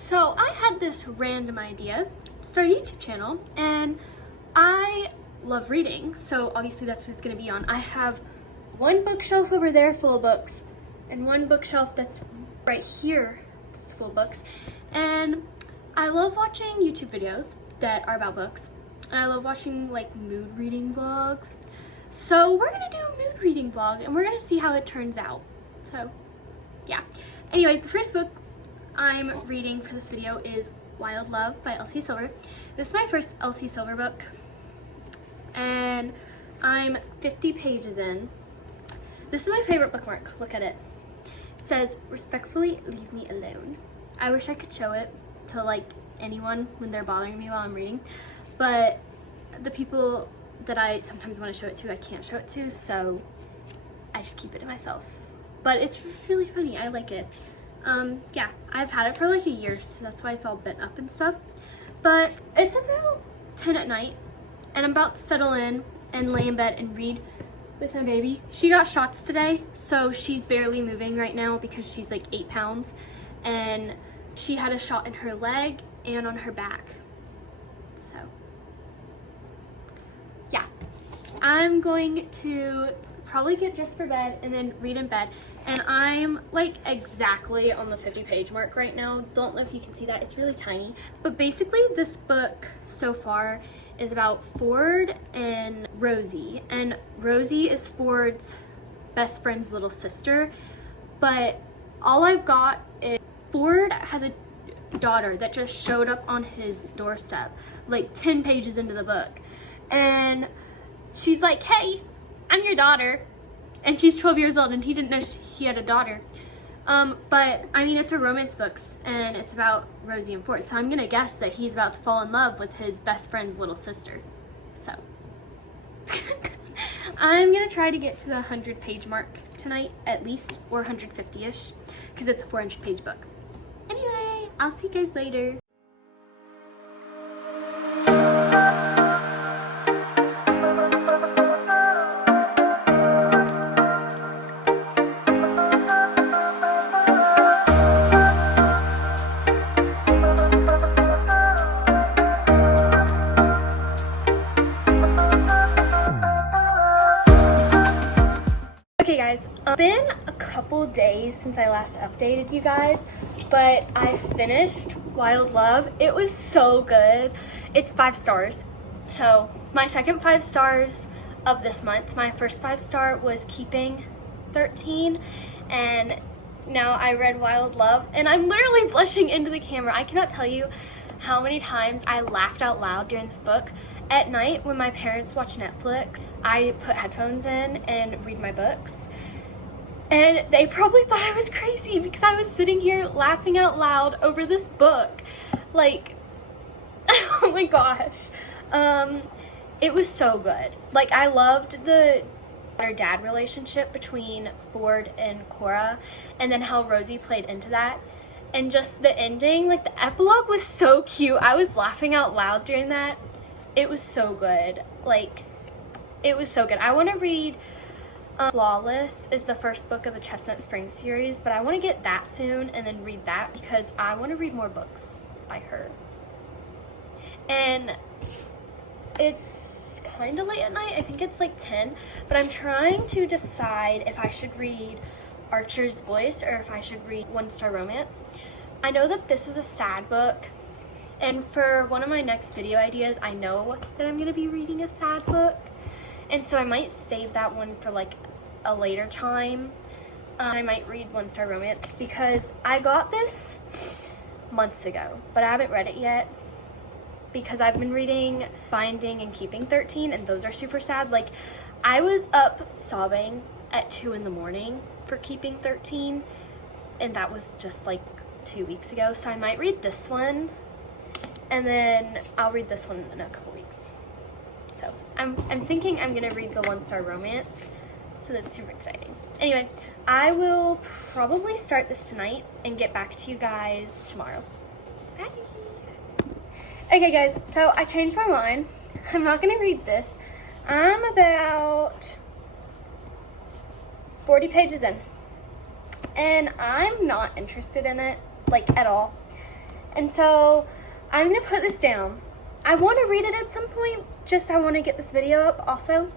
So I had this random idea to start a YouTube channel, and I love reading, so obviously that's what it's gonna be on. I have one bookshelf over there full of books, and one bookshelf that's right here that's full of books. And I love watching YouTube videos that are about books, and I love watching like mood reading vlogs. So we're gonna do a mood reading vlog, and we're gonna see how it turns out. So yeah. Anyway, the first book I'm reading for this video is Wild Love by Elsie Silver. This is my first Elsie Silver book, and I'm 50 pages in. This is my favorite bookmark. Look at it. It says, "Respectfully, leave me alone." I wish I could show it to like anyone when they're bothering me while I'm reading, but the people that I sometimes want to show it to, I can't show it to, so I just keep it to myself. But it's really funny. I like it. Yeah, I've had it for like a year, so that's why it's all bent up and stuff. But it's about 10 at night, and I'm about to settle in and lay in bed and read with my baby. She got shots today, so she's barely moving right now because she's like 8 pounds, and she had a shot in her leg and on her back. So yeah, I'm going to probably get dressed for bed and then read in bed. And I'm like exactly on the 50-page mark right now. Don't know if you can see that, it's really tiny. But basically this book so far is about Ford and Rosie. And Rosie is Ford's best friend's little sister. But all I've got is Ford has a daughter that just showed up on his doorstep like 10 pages into the book. And she's like, "Hey, I'm your daughter." And she's 12 years old, and he didn't know he had a daughter. But I mean, it's a romance book, and it's about Rosie and Ford. So I'm gonna guess that he's about to fall in love with his best friend's little sister. So I'm gonna try to get to the 100-page mark tonight, at least, or 150-ish, because it's a 400-page book. Anyway, I'll see you guys later. Okay guys, it's been a couple days since I last updated you guys, but I finished Wild Love. It was so good. It's 5 stars. So my second 5 stars of this month. My first 5-star was Keeping 13, and now I read Wild Love, and I'm literally blushing into the camera. I cannot tell you how many times I laughed out loud during this book. At night when my parents watch Netflix, I put headphones in and read my books, and they probably thought I was crazy because I was sitting here laughing out loud over this book. Like, oh my gosh. It was so good. Like, I loved the daughter-dad relationship between Ford and Cora, and then how Rosie played into that. And just the ending, like the epilogue was so cute. I was laughing out loud during that. It was so good. Like, it was so good. I want to read Flawless is the first book of the Chestnut Springs series, but I want to get that soon and then read that because I want to read more books by her. And it's kind of late at night. I think it's like 10, but I'm trying to decide if I should read Archer's Voice or if I should read One Star Romance. I know that this is a sad book, and for one of my next video ideas, I know that I'm going to be reading a sad book, and so I might save that one for like a later time. I might read One Star Romance because I got this months ago, but I haven't read it yet because I've been reading Finding and Keeping 13, and those are super sad. Like, I was up sobbing at 2 in the morning for Keeping 13, and that was just like 2 weeks ago, so I might read this one, and then I'll read this one in a couple weeks. So I'm thinking I'm gonna read the One Star Romance, so that's super exciting. Anyway, I will probably start this tonight and get back to you guys tomorrow. Bye. Okay guys, so I changed my mind. I'm not gonna read this. I'm about 40 pages in, and I'm not interested in it, like, at all. And so I'm gonna put this down. I want to read it at some point, just I want to get this video up also.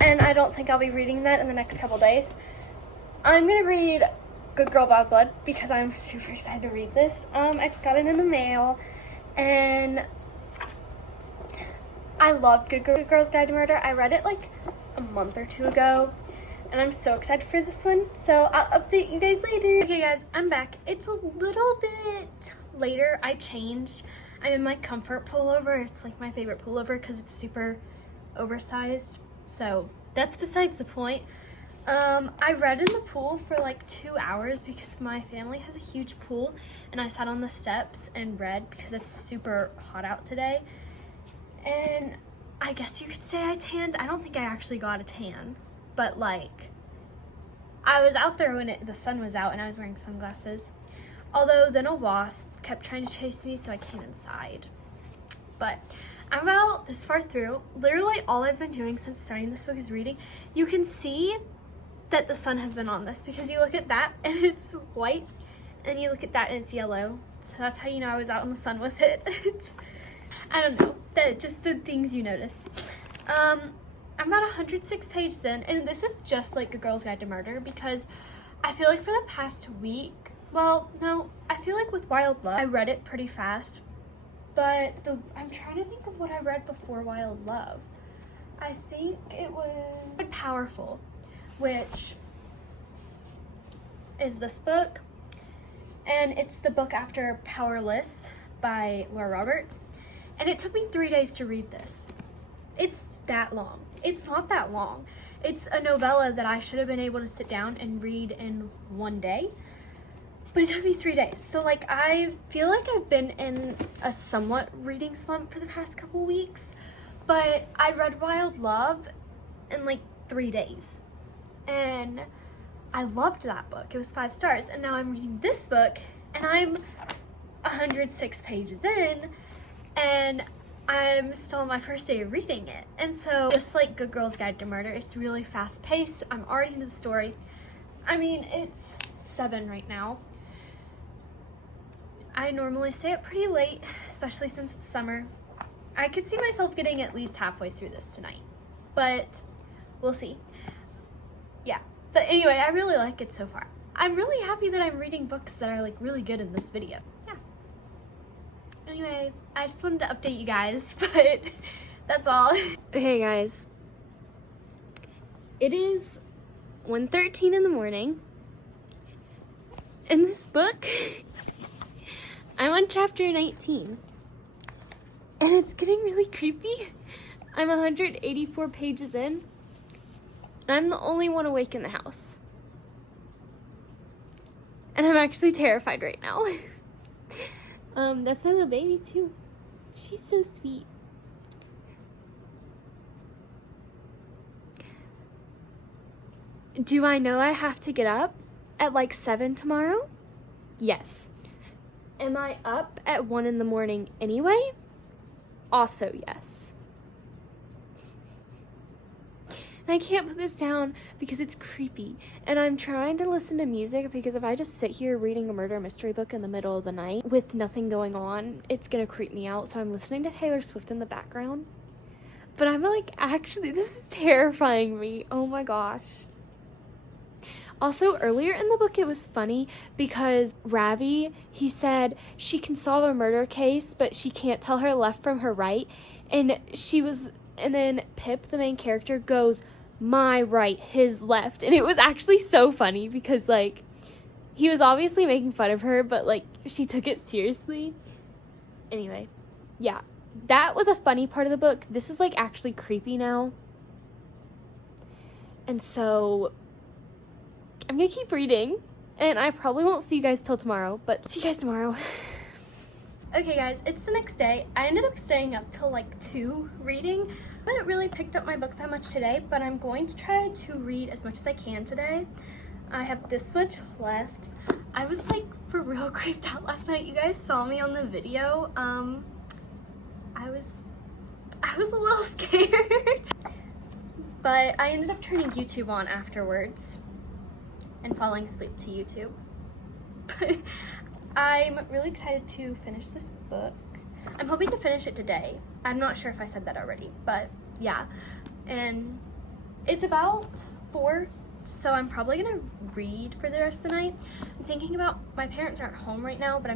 And I don't think I'll be reading that in the next couple days. I'm gonna read Good Girl Bad Blood because I'm super excited to read this. I just got it in the mail and I loved Good Girl's Guide to Murder. I read it like a month or two ago and I'm so excited for this one. So I'll update you guys later. Okay guys, I'm back. It's a little bit later. I changed. I'm in my comfort pullover. It's like my favorite pullover because it's super oversized. So that's besides the point. I read in the pool for like 2 hours because my family has a huge pool and I sat on the steps and read because it's super hot out today. And I guess you could say I tanned. I don't think I actually got a tan, but like I was out there when the sun was out and I was wearing sunglasses. Although then a wasp kept trying to chase me, so I came inside. But I'm about this far through. Literally all I've been doing since starting this book is reading. You can see that the sun has been on this because you look at that and it's white and you look at that and it's yellow. So that's how you know I was out in the sun with it. I don't know, just the things you notice. I'm about 106 pages in and this is just like A Girl's Guide to Murder because I feel like for the past week, well, no, I feel like with Wild Love, I read it pretty fast, but I'm trying to think of what I read before Wild Love. I think it was Powerful, which is this book, and it's the book after Powerless by Laura Roberts, and it took me 3 days to read this. It's that long. It's not that long. It's a novella that I should have been able to sit down and read in one day. But it took me 3 days. So like I feel like I've been in a somewhat reading slump for the past couple weeks, but I read Wild Love in like 3 days. And I loved that book. It was 5 stars. And now I'm reading this book and I'm 106 pages in and I'm still on my first day of reading it. And so just like Good Girl's Guide to Murder, it's really fast paced. I'm already into the story. I mean, it's 7 right now. I normally stay up pretty late, especially since it's summer. I could see myself getting at least halfway through this tonight, but we'll see. Yeah, but anyway, I really like it so far. I'm really happy that I'm reading books that are like really good in this video. Yeah. Anyway, I just wanted to update you guys, but that's all. Okay guys, it is 1:13 in the morning. In this book, I'm on chapter 19 and it's getting really creepy. I'm 184 pages in and I'm the only one awake in the house. And I'm actually terrified right now. That's my little baby too. She's so sweet. Do I know I have to get up at like 7 tomorrow? Yes. Am I up at 1 in the morning anyway? Also yes. And I can't put this down because it's creepy. And I'm trying to listen to music because if I just sit here reading a murder mystery book in the middle of the night with nothing going on, it's gonna creep me out. So I'm listening to Taylor Swift in the background. But I'm like, actually, this is terrifying me. Oh my gosh. Also, earlier in the book, it was funny because Ravi, he said she can solve a murder case, but she can't tell her left from her right. And then Pip, the main character, goes, my right, his left. And it was actually so funny because, like, he was obviously making fun of her, but, like, she took it seriously. Anyway, yeah, that was a funny part of the book. This is, like, actually creepy now. And so I'm gonna keep reading, and I probably won't see you guys till tomorrow, but see you guys tomorrow. Okay guys, it's the next day. I ended up staying up till like 2 reading. I haven't really picked up my book that much today, but I'm going to try to read as much as I can today. I have this much left. I was like for real creeped out last night. You guys saw me on the video. I was a little scared. But I ended up turning YouTube on afterwards and falling asleep to YouTube. But I'm really excited to finish this book. I'm hoping to finish it today. I'm not sure if I said that already, but yeah. And it's about 4, so I'm probably gonna read for the rest of the night. I'm thinking about, my parents aren't home right now, but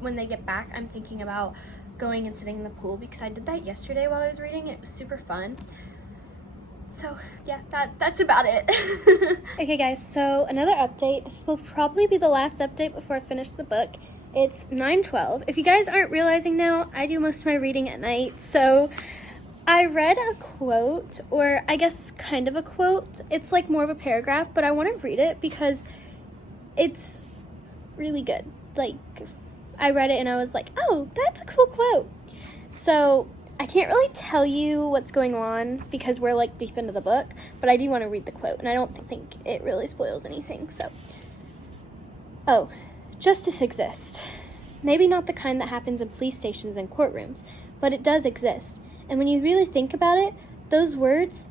when they get back, I'm thinking about going and sitting in the pool because I did that yesterday while I was reading. It was super fun. So yeah, that's about it. Okay guys, so another update. This will probably be the last update before I finish the book. It's 9:12. If you guys aren't realizing now, I do most of my reading at night. So I read a quote, or I guess kind of a quote. It's like more of a paragraph, but I want to read it because it's really good. Like, I read it and I was like, oh, that's a cool quote. So I can't really tell you what's going on because we're like deep into the book, but I do want to read the quote, and I don't think it really spoils anything. So, oh, justice exists. Maybe not the kind that happens in police stations and courtrooms, but it does exist. And when you really think about it, those words,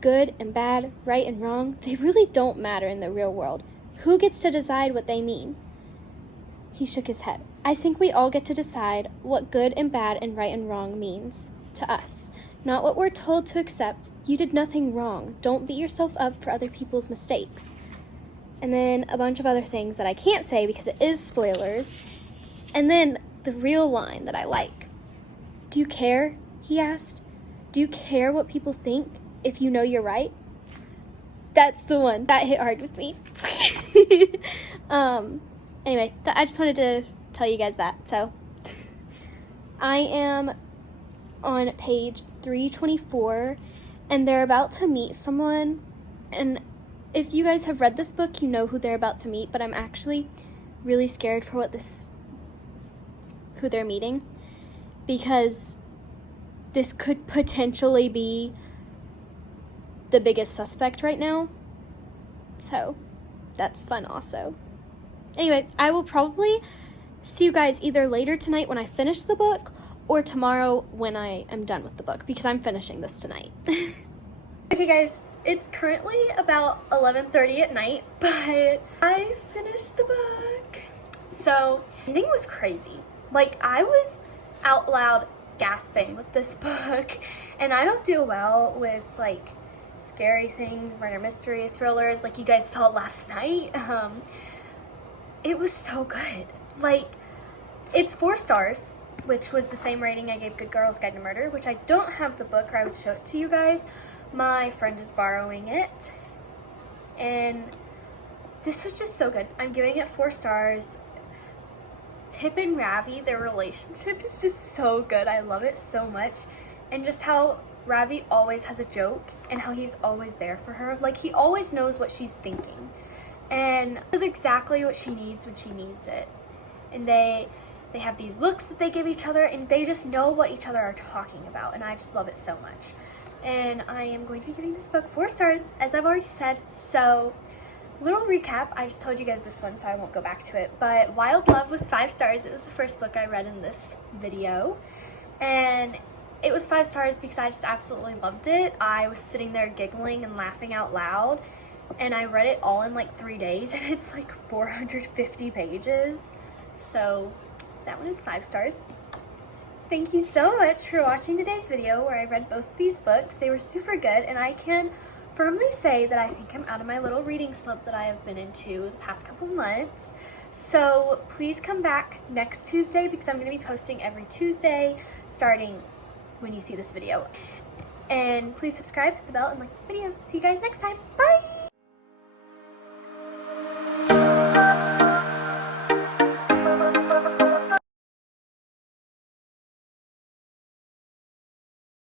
good and bad, right and wrong, they really don't matter in the real world. Who gets to decide what they mean? He shook his head. I think we all get to decide what good and bad and right and wrong means to us, not what we're told to accept. You did nothing wrong. Don't beat yourself up for other people's mistakes. And then a bunch of other things that I can't say because it is spoilers. And then the real line that I like. Do you care? He asked. Do you care what people think if you know you're right? That's the one. That hit hard with me. Anyway, I just wanted to tell you guys that. So I am on page 324, and they're about to meet someone. And if you guys have read this book, you know who they're about to meet, but I'm actually really scared for who they're meeting, because this could potentially be the biggest suspect right now. So that's fun also. Anyway, I will probably see you guys either later tonight when I finish the book or tomorrow when I am done with the book, because I'm finishing this tonight. Okay guys, it's currently about 11:30 at night, but I finished the book. So, the ending was crazy. Like, I was out loud gasping with this book, and I don't do well with like scary things, murder mystery, thrillers, like you guys saw last night. It was so good. Like, it's 4 stars, which was the same rating I gave Good Girls Guide to Murder, which I don't have the book or I would show it to you guys. My friend is borrowing it, and this was just so good. I'm giving it 4 stars. Pip and Ravi, their relationship is just so good. I love it so much. And just how Ravi always has a joke and how he's always there for her. Like, he always knows what she's thinking. And knows exactly what she needs when she needs it. And they have these looks that they give each other, and they just know what each other are talking about. And I just love it so much. And I am going to be giving this book 4 stars, as I've already said. So, little recap, I just told you guys this one, so I won't go back to it. But Wild Love was 5 stars. It was the first book I read in this video. And it was 5 stars because I just absolutely loved it. I was sitting there giggling and laughing out loud. And I read it all in like 3 days, and it's like 450 pages. So that one is 5 stars. Thank you so much for watching today's video where I read both of these books. They were super good, and I can firmly say that I think I'm out of my little reading slump that I have been into the past couple months. So please come back next Tuesday because I'm going to be posting every Tuesday starting when you see this video. And please subscribe, hit the bell, and like this video. See you guys next time. Bye!